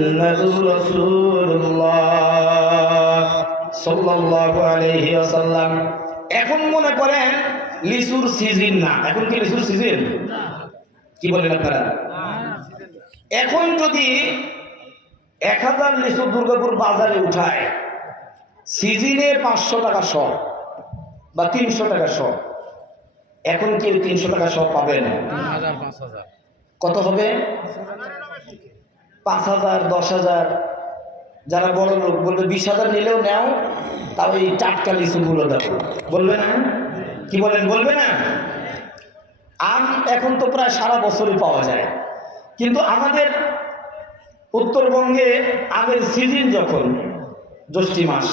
মুহাম্মাদুর রাসূলুল্লাহ সাল্লাল্লাহু আলাইহি ওয়াসাল্লাম। এখন মনে করেন লিচুর সিজন না, এখন কি লিচুর সিজন? কি বলেন আপনারা? এখন যদি 1000 লিচু দুর্গাপুর বাজারে উঠায়, সিজনে 500 টাকা শ বা 300 টাকা শ। এখন কি 300 টাকা শ পাবেন? কত হবে? 5000, 10000। যারা বড় লোক বলবে 20000 নিলেও নেও, তাও এই টাটকা লিচুগুলো দাও, বলবে না? কি বলেন, বলবে না? আম এখন তো প্রায় সারা বছরই পাওয়া যায়, কিন্তু আমাদের উত্তরবঙ্গে আমের সিজন যখন জ্যৈষ্ঠ মাস,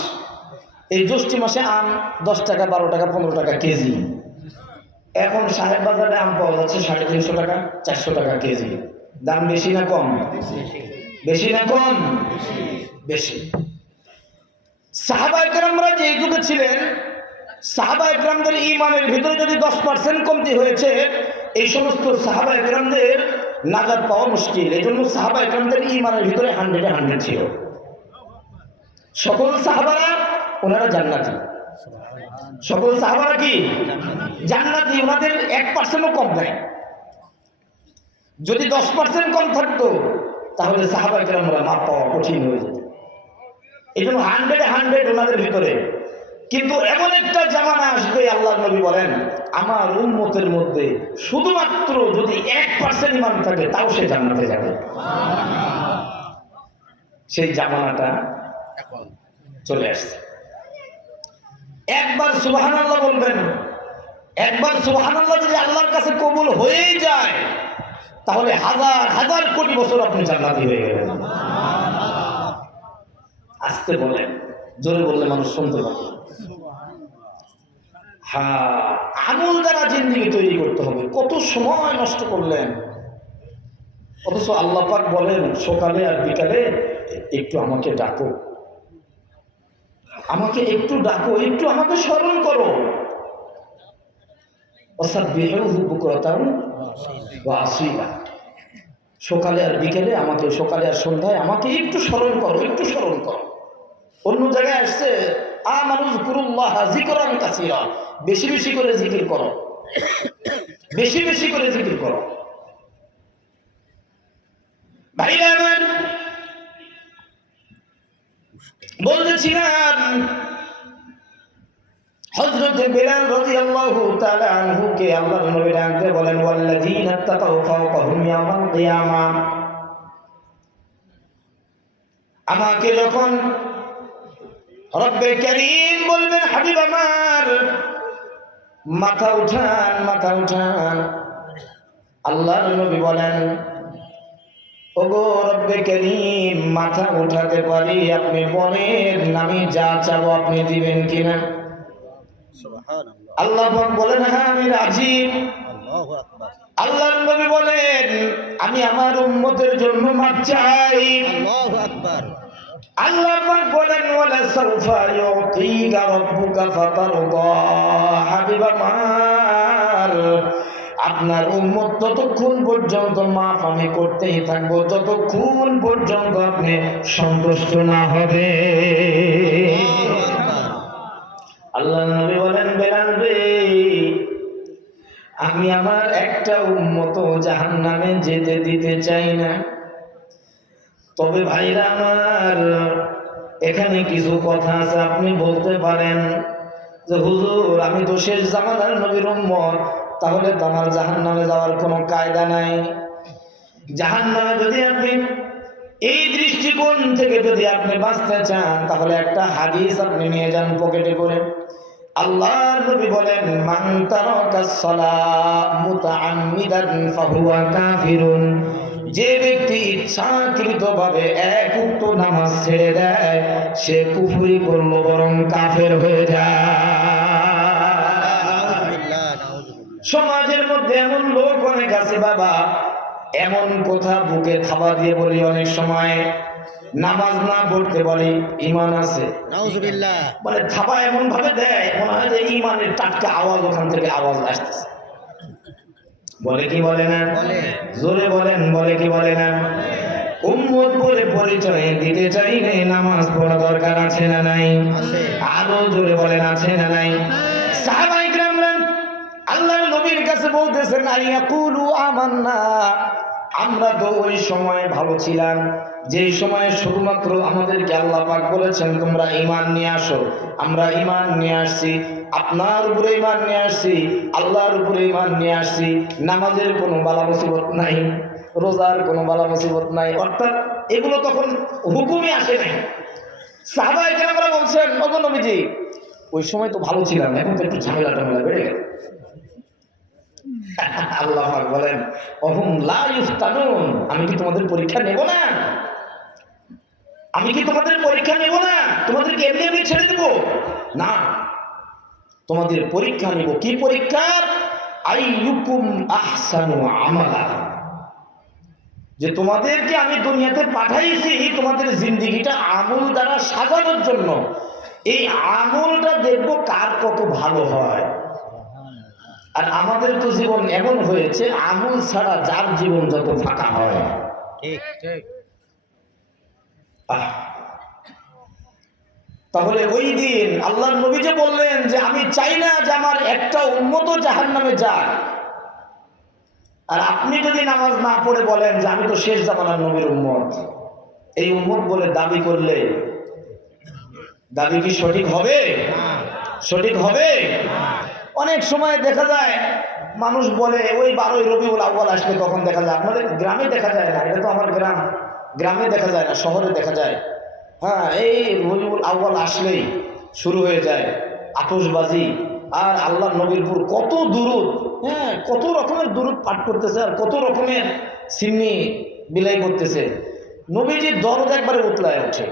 এই জ্যৈষ্ঠ মাসে আম 10 টাকা, 12 টাকা, 15 টাকা কেজি। এখন সাহেব বাজারে আম পাওয়া যাচ্ছে 350 টাকা, 400 টাকা কেজি। দাম বেশি না কম? বেশি না কম? বেশি। সাহাবায়ে কেরামরা যে যুগে ছিলেন, সাহাবায়ে কেরামদের ঈমানের ভিতরে যদি 10% কমতি হয়েছে, এই সমস্ত সাহাবায়ে কেরামদের নাজাত পাওয়া মুশকিল। এই জন্য সাহাবায়ে কেরামদের ঈমানের ভিতরে 100-এ 100 ছিল। সকল সাহাবারা ওনারা জান্নাতি। সকল সাহাবারা কি জান্নাতি? ওনাদের 1%ও কম নাই। যদি 10% কম থাকতো তাহলে সাহাবায়ে কেরামরা মাপ পাওয়া কঠিন হয়ে যেত। এই জন্য 100-এ 100 ওনাদের ভিতরে। কিন্তু এমন একটা জামানা আসবে, আল্লাহর নবী বলেন, আমার উম্মতের মধ্যে শুধুমাত্র যদি 1% ঈমান থাকে তাও সে জান্নাতে যাবে। সেই জামানাটা এখন চলে আসছে। একবার সুবহানাল্লাহ বলবেন, একবার সুবহানাল্লাহ যদি আল্লাহর কাছে কবুল হয়েই যায়, তাহলে 1000 কোটি বছর আপনি জান্নাতি হয়ে গেলেন। আস্তে বলেন, জোরে বললে মানুষ শুনতে পাবে। হ্যাঁ, আমল দ্বারা জিন্দেগি তৈরি করতে হবে। কত সময় নষ্ট করলেন, অথচ আল্লাহ পাক বলেন সকালে আর বিকালে একটু আমাকে ডাকো, আমাকে একটু ডাকো, একটু আমাকে স্মরণ করো। ওয়াসাব্বিহুহু বুকরাতান ওয়া আসীলা। সকালে আর বিকেলে আমাকে, সকালে আর সন্ধ্যায় আমাকে একটু স্মরণ করো, একটু স্মরণ করো। অন্য জায়গায় আসছে আমানু যিকুরুল্লাহ যিকরান কাসীরা, বেশি বেশি করে জিকির করো, বেশি বেশি করে জিকির করো। ভাইরা আমার, বলতেছিলাম হযরত বিলাল রাদিয়াল্লাহু তাআলা আনহু কে আল্লাহর নবী ডাকতে বলেন, ওয়াল্লাযীনা তাকাউ ফাওকাহুম ইয়াওমাল কিয়ামা। আমাকে যখন রব্বে কারীম বলবেন, হাবিব আমার মাথা উঠান, মাথা উঠান। আল্লাহর নবী বলেন, ওগো রব্বে কারীম, মাথা উঠাতে পারি, আপনি বলেন আমি যা চাবো আপনি দিবেন কিনা? আল্লাহ বলেন, হ্যাঁ আমি রাজি। আল্লাহর নবী বলেন, আমি আমার উম্মতের জন্য মাপ চাই। আল্লাহু আকবার। আল্লাহ পাক বলেন, ওয়ালা সাউফা ইউতিকা রাব্বুকা ফাতারদা। হাবিব আমার, আপনার উম্মত ততক্ষণ পর্যন্ত মাফ আমি করতেই থাকবো যতক্ষণ পর্যন্ত আপনি সন্তুষ্ট না হবে। আল্লাহ নবী বলেন, বেলাল রে, আমি আমার একটা উম্মত জাহান্নামে যেতে দিতে চাই না। তবে ভাইরা আমার, এখানে কিছু কথা আছে, আপনি বলতে পারেন যে হুজুর আমি তো শেষ জামানার নবীর উম্মত, তাহলে তো আমার জাহান্নামে যাওয়ার কোনো কায়দা নাই। জাহান্নামে যদি আপনি এই দৃষ্টিকোণ থেকে যদি আপনি বাঁচতে চান, তাহলে একটা হাদিস আপনি নিয়ে যান পকেটে করে। আল্লাহর নবী বলেন, মান তারাকাস সালাত মুতাআম্মিদান ফাহুয়া কাফিরুন। যে ব্যক্তি ইচ্ছাকৃতভাবে এক ওয়াক্ত নামাজ ছেড়ে দেয়, সে কুফরি করলো, বরং কাফের হয়ে যায়। সমাজের মধ্যে এমন লোক অনেক আছে বাবা, এমন কথা বুকে থাবা দিয়ে বলি অনেক সময়, নামাজ না পড়তে বলে ঈমান আছে, নাউজুবিল্লাহ বলে থাবা এমন ভাবে দেয় মনে হয় যে ঈমানের টাটকা আওয়াজ ওখান থেকে আওয়াজ আসতেছে। বলে কি বলে না? জোরে বলেন, বলে কি বলে না? উম্মত বলে পরিচয় দিতে চাইলে নামাজ পড়া দরকার আছে না নাই? আরো জোরে বলেন আছে না নাই? সাহাবায়ে কেরামরা আল্লাহর নবীর কাছে বলতেছেন আইয়াকুলু আমান্না, আমরা তো ওই সময় ভালো ছিলাম যেই সময়ে শুধুমাত্র আমাদেরকে আল্লাহ পাক বলেছেন তোমরা ঈমান নিয়ে আসো, আমরা ঈমান নিয়ে আসছি, আপনার উপরে ঈমান নিয়ে আসছি, আল্লাহর উপরে ঈমান নিয়ে আসছি, নামাজের কোনো বালা মুসিবত নাই, রোজার কোনো বালা মুসিবত নাই, অর্থাৎ এগুলো তখন হুকুমই আসে নাই। সাহাবায়ে কেরামরা বলছেন ওগো নবীজি ওই সময় তো ভালো ছিলাম, এখন তো একটু ঝামেলা টামেলা বেড়ে গেল। আল্লাহ পাক বলেন অহুম লা ইফতানুন, আমি কি তোমাদের পরীক্ষা নেব না? আমি কি তোমাদের পরীক্ষা নেব না? তোমাদেরকে এমনি এমনি ছেড়ে দেব না, তোমাদের পরীক্ষা নেব। কি পরীক্ষা? আইয়ুকুম আহসানু আমালা, যে তোমাদেরকে আমি দুনিয়াতে পাঠাইছি তোমাদের জিন্দেগিটা আমল দ্বারা সাজানোর জন্য। এই আমলটা দেখব কার কত ভালো হয়। আর আমাদের তো জীবন এমন হয়েছে আমল ছাড়া যার জীবন যত ফাঁকা হয়। তাহলে ওই দিন আল্লাহর নবী যে বললেন যে আমি চাই না যে আমার একটা উম্মত জাহান্নামে যাক, আর আপনি যদি নামাজ না পড়ে বলেন যে আমি তো শেষ জামানার নবীর উম্মত, এই উম্মত বলে দাবি করলে দাবি কি সঠিক হবে? সঠিক হবে? অনেক সময় দেখা যায় মানুষ বলে ওই 12ই রবিউল আউয়াল আসলে তখন দেখা যায়, আপনাদের গ্রামে দেখা যায় না, এটা তো আমার গ্রাম, গ্রামে দেখা যায় না, শহরে দেখা যায়। হ্যাঁ, এই রবিউল আউয়াল আসলেই শুরু হয়ে যায় আতশবাজি, আর আল্লাহ নবীরপুর কত দুরূদ, হ্যাঁ কত রকমের দুরূদ পাঠ করতেছে, আর কত রকমের সিন্নি বিলাই করতেছে, নবীজির দরদ একবারে উতলায় ওঠে,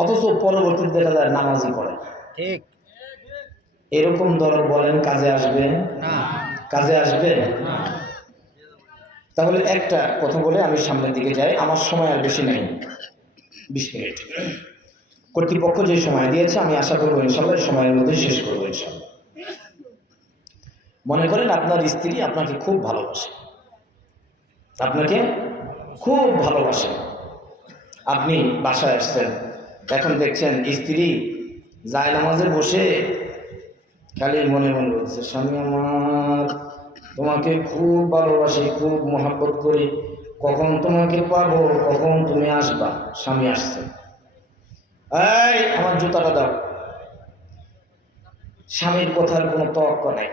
অথচ পরবর্তীতে দেখা যায় নামাজই পড়ে। ঠিক এরকম দরদ বলেন কাজে আসবে না? কাজে আসবে না। তাহলে একটা কথা বলে আমি সামনের দিকে যাই, আমার সময় আর বেশি নেই, 20 মিনিট কর্তৃপক্ষ যে সময় দিয়েছে আমি আশা করবো ইনশাআল্লাহ সময়ের মধ্যে শেষ করবো ইনশাআল্লাহ। মনে করেন আপনার স্ত্রী আপনাকে খুব ভালোবাসে, আপনাকে খুব ভালোবাসে, আপনি বাসায় আসছেন, এখন দেখছেন স্ত্রী জায়নামাজে বসে খালি মনে মনে বলছে স্বামী আমার তোমাকে খুব ভালোবাসি, খুব মহব্বত করি, কখন তোমাকে পাবো, কখন তুমি আসবা। স্বামী আসছে, এই আমার জুতাটা দাও। স্বামীর কথার কোনো তওয়াক্কা নাই,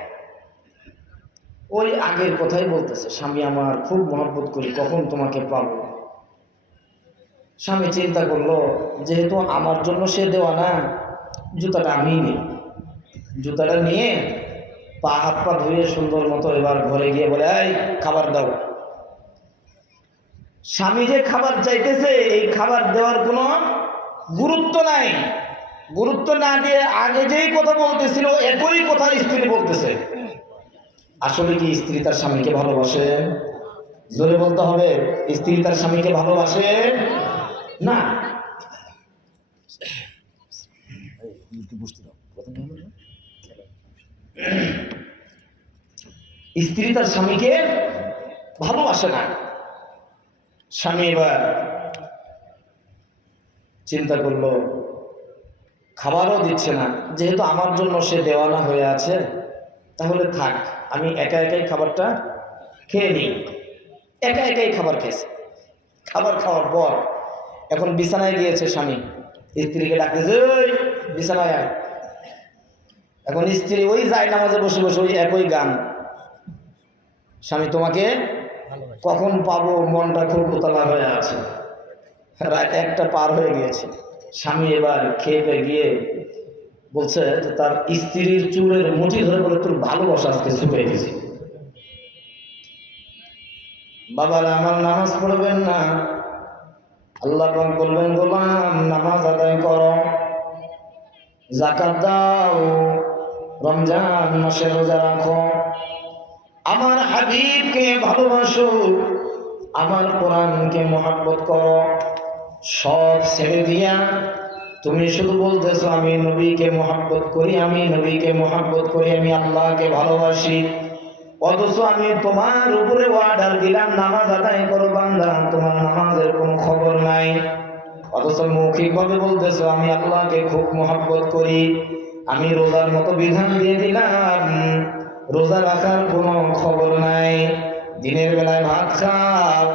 ওই আগের কথাই বলতেছে স্বামী আমার খুব মহব্বত করি, কখন তোমাকে পাবো। স্বামী চিন্তা করলো যেহেতু আমার জন্য সে দেওয়া না, জুতাটা আমি নিই। জুতাটা নিয়ে পা হাত পা ধুয়ে সুন্দর মতো এবার ঘরে গিয়ে বলে এই খাবার দাও। স্বামী যে খাবার চাইতেছে এই খাবার দেওয়ার কোনো গুরুত্ব নাই, গুরুত্ব না দিয়ে আগে যেই কথা বলতেছিল একই কথা স্ত্রী বলতেছে। আসলে কি স্ত্রী তার স্বামীকে ভালোবাসে? জোরে বলতে হবে, স্ত্রী তার স্বামীকে ভালোবাসে না। স্ত্রী তার স্বামীকে ভালোবাসে না। স্বামী এবার চিন্তা করলো খাবারও দিচ্ছে না, যেহেতু আমার জন্য সে দেওয়ানা হয়ে আছে, তাহলে থাক আমি একা একাই খাবারটা খেয়ে নিই। একা একাই খাবার খেয়েছে, খাবার খাওয়ার পর এখন বিছানায় গিয়েছে স্বামী, স্ত্রীকে ডাকতেছে ওই বিছানায় আয়। এখন স্ত্রী ওই যায় নামাজে বসে বসে ওই একই গান, স্বামী তোমাকে কখন পাবো, মনটা খুব উতলা হয়ে আছে। রাত 1টা পার হয়ে গিয়েছে। স্বামী এবার খেয়ে গিয়ে বলছে যে তার স্ত্রীর চুলের মুঠি ধরে বলে তোর ভালোবাসা আজকে ছুপে গেছি। বাবারা আমার নামাজ পড়বেন না, আল্লাহ পাক বলবেন গোলাম নামাজ আদায় করো, যাকাত দাও, রমজান মাসে রোজা রাখো, আমার হাবিবকে ভালোবাসো, আমার কোরআনকে মহব্বত করো। সব ছেড়ে দিয়া তুমি শুধু বলতেছো আমি নবীকে মহব্বত করি, আমি নবীকে মহব্বত করি, আমি আল্লাহকে ভালোবাসি, অথচ আমি তোমার উপরে অর্ডার দিলাম নামাজ আদায় করো বান্দা, তোমার নামাজের কোনো খবর নাই। অথচ মৌখিকভাবে বলতেছো আমি আল্লাহকে খুব মহব্বত করি, আমি রোজার মতো বিধান দিয়ে দিলাম, রোজা রাখার কোনো খবর নাই, দিনের বেলায় ভাত খাও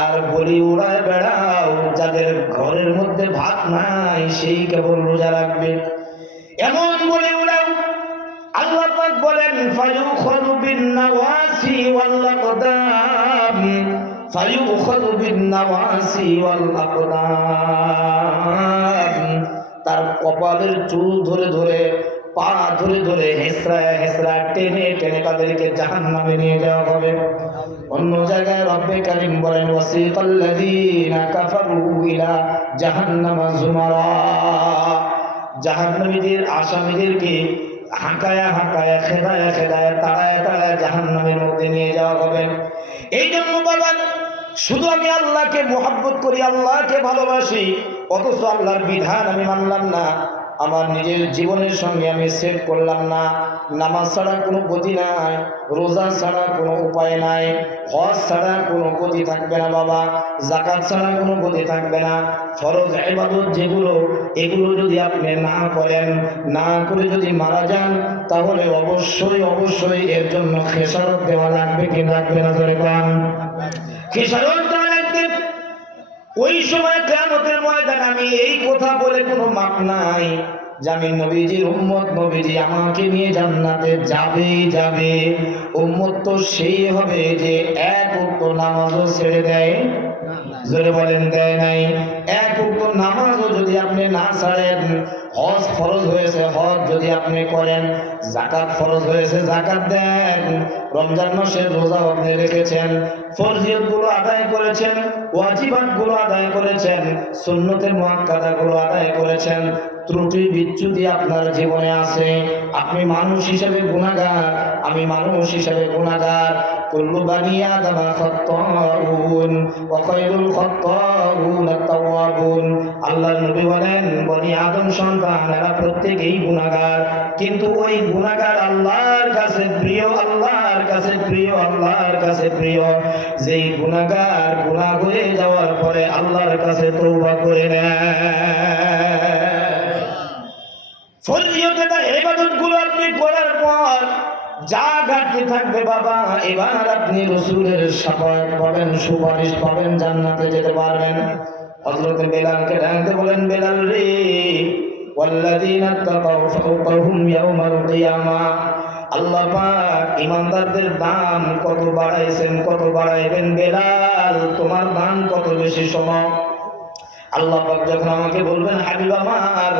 আর বলি উড়ায় বেড়াও, যাদের ঘরের মধ্যে ভাত নাই সেই কেবল রোজা রাখবে, এমন বলি উড়াও। আল্লাহ পাক বলেন ফায়ুখাযু বিন-নাওয়াসি ওয়াল-আকদাম, ফায়ুখাযু বিন-নাওয়াসি ওয়াল-আকদাম, তার কপালের চুল ধরে ধরে, পা ধরে ধরে, হেসরায় হেসরায় টেনে টেনে তাদেরকে জাহান্নামে নিয়ে যাওয়া হবে। অন্য জায়গায় রব্বে কারীম বলেন ওয়াসিকাল্লাযীনা কাফারু ইলা জাহান্নামা যুমারা, জাহান্নামীদের আসামীদেরকে হাঁকায়া হাঁকায়া খেদায়া খেদায়া তাড়ায়া তাড়ায়া জাহান্নামের মধ্যে নিয়ে যাওয়া হবে। এই জন্য বাবা, শুধু আমি আল্লাহকে মহব্বত করি, আল্লাহকে ভালোবাসি, অথচ আল্লাহর বিধান আমি মানলাম না, আমার নিজের জীবনের সঙ্গে আমি সেট করলাম না। নামাজ ছাড়া কোনো গতি নাই, রোজা ছাড়া কোনো উপায় নাই, হজ ছাড়া কোনো গতি থাকবে না বাবা, যাকাত ছাড়া কোনো গতি থাকবে না। ফরজ ইবাদত যেগুলো, এগুলো যদি আপনি না করেন, না করে যদি মারা যান, তাহলে অবশ্যই অবশ্যই এর জন্য খেসারত দেওয়া লাগবে কি লাগবে না? ধরে পান খেসারত দেওয়া লাগবে। ওই সময় কিয়ামতের ময়দানে আমি এই কথা বলে কোনো মাপ নাই যে আমি নবীজির উম্মত, নবীজি আমাকে নিয়ে জান্নাতে যাবেই যাবে। উম্মত তো সেই হবে যে এক ওয়াক্ত নামাজও ছেড়ে দেয়, জোরে বলেন দেয় নাই। এক ওয়াক্ত নামাজও যদি আপনি না ছাড়েন, হজ ফরজ হয়েছে হজ যদি আপনি করেন, যাকাত ফরজ হয়েছে যাকাত দেন, রমজান মাসের রোজাও আপনি রেখেছেন, ফরজিয়তগুলো আদায় করেছেন, ওয়াজিবাতগুলো আদায় করেছেন, সুন্নতের মুআক্কাদাগুলো আদায় করেছেন, ত্রুটি বিচ্যুতি আপনার জীবনে আছে, আপনি মানুষ হিসেবে গুনাহগার, আমি মানুষ হিসেবে গুনাহগার। কুল্লু বানি আদম খাত্তাউন ওয়া খায়রুল খাত্তাউন আত-তাওয়াবুন। আল্লাহর নবী বলেন বনি আদম সন্তান এরা প্রত্যেকেই গুনাহগার, কিন্তু ওই গুনাহগার আল্লাহর কাছে প্রিয়, আল্লাহর কাছে প্রিয়, আল্লাহর কাছে প্রিয় যেই গুনাহগার গুনাহ হয়ে যাওয়ার পরে আল্লাহর কাছে তওবা করে নেয়। ফরজিয়তের ইবাদতগুলো আপনি করার পর যা ঘাটতি থাকবে বাবা, এবার আপনি রাসূলের শাফাআত পাবেন, সুপারিশ পাবেন, জান্নাতে যেতে পারবেন। হযরত বেলালকে ডাকতে বলেন, বেলাল রে, ওয়াল্লাযীনা তাকাউ ফাওকাহুম ইয়াওমাল কিয়ামা, আল্লাহ পাক ইমানদারদের দাম কত বাড়াইছেন, কত বাড়াইবেন বেলাল, তোমার দাম কত বেশি সময়। আল্লাহ পাক যখন আমাকে বলবেন হাবিব আমার,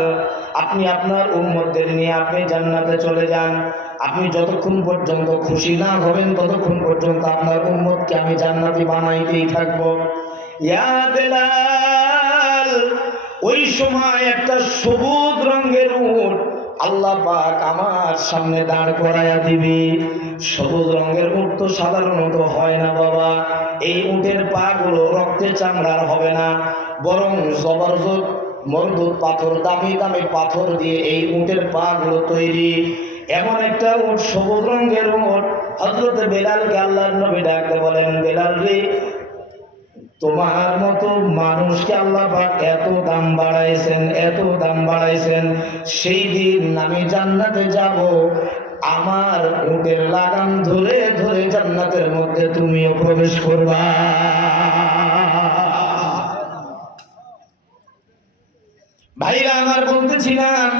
আপনি আপনার উম্মতদের নিয়ে আপনি জান্নাতে চলে যান, আপনি যতক্ষণ পর্যন্ত খুশি না হবেন ততক্ষণ পর্যন্ত আপনার উম্মতকে আমি জান্নাতি বানাইতেই থাকবো। ইয়া বেলাল, ওই সময় একটা সবুজ রঙের উট আল্লাহ পাক আমার সামনে দাঁড় করাইয়া দিবি। সবুজ রঙের উট তো সাধারণত হয় না বাবা, এই উটের পা গুলো রক্তে চামড়ার হবে না, বরং জবরদস্ত মরদুদ পাথর, দামি দামি পাথর দিয়ে এই উটের পা গুলো তৈরি। এমন একটা উট, সবুজ রঙের উট। হযরত বেলালকে আল্লাহর নবী ডাকতে বলেন, বেলাল রে, তোমার মতো মানুষকে আল্লাহ পাক এত দাম বাড়াইছেন, এত দাম বাড়াইছেন, সেই দিন আমি জান্নাতে যাব, আমার উটের লাগাম ধরে ধরে জান্নাতের মধ্যে তুমিও প্রবেশ করবা। ভাইরা আমার বলতেছিলাম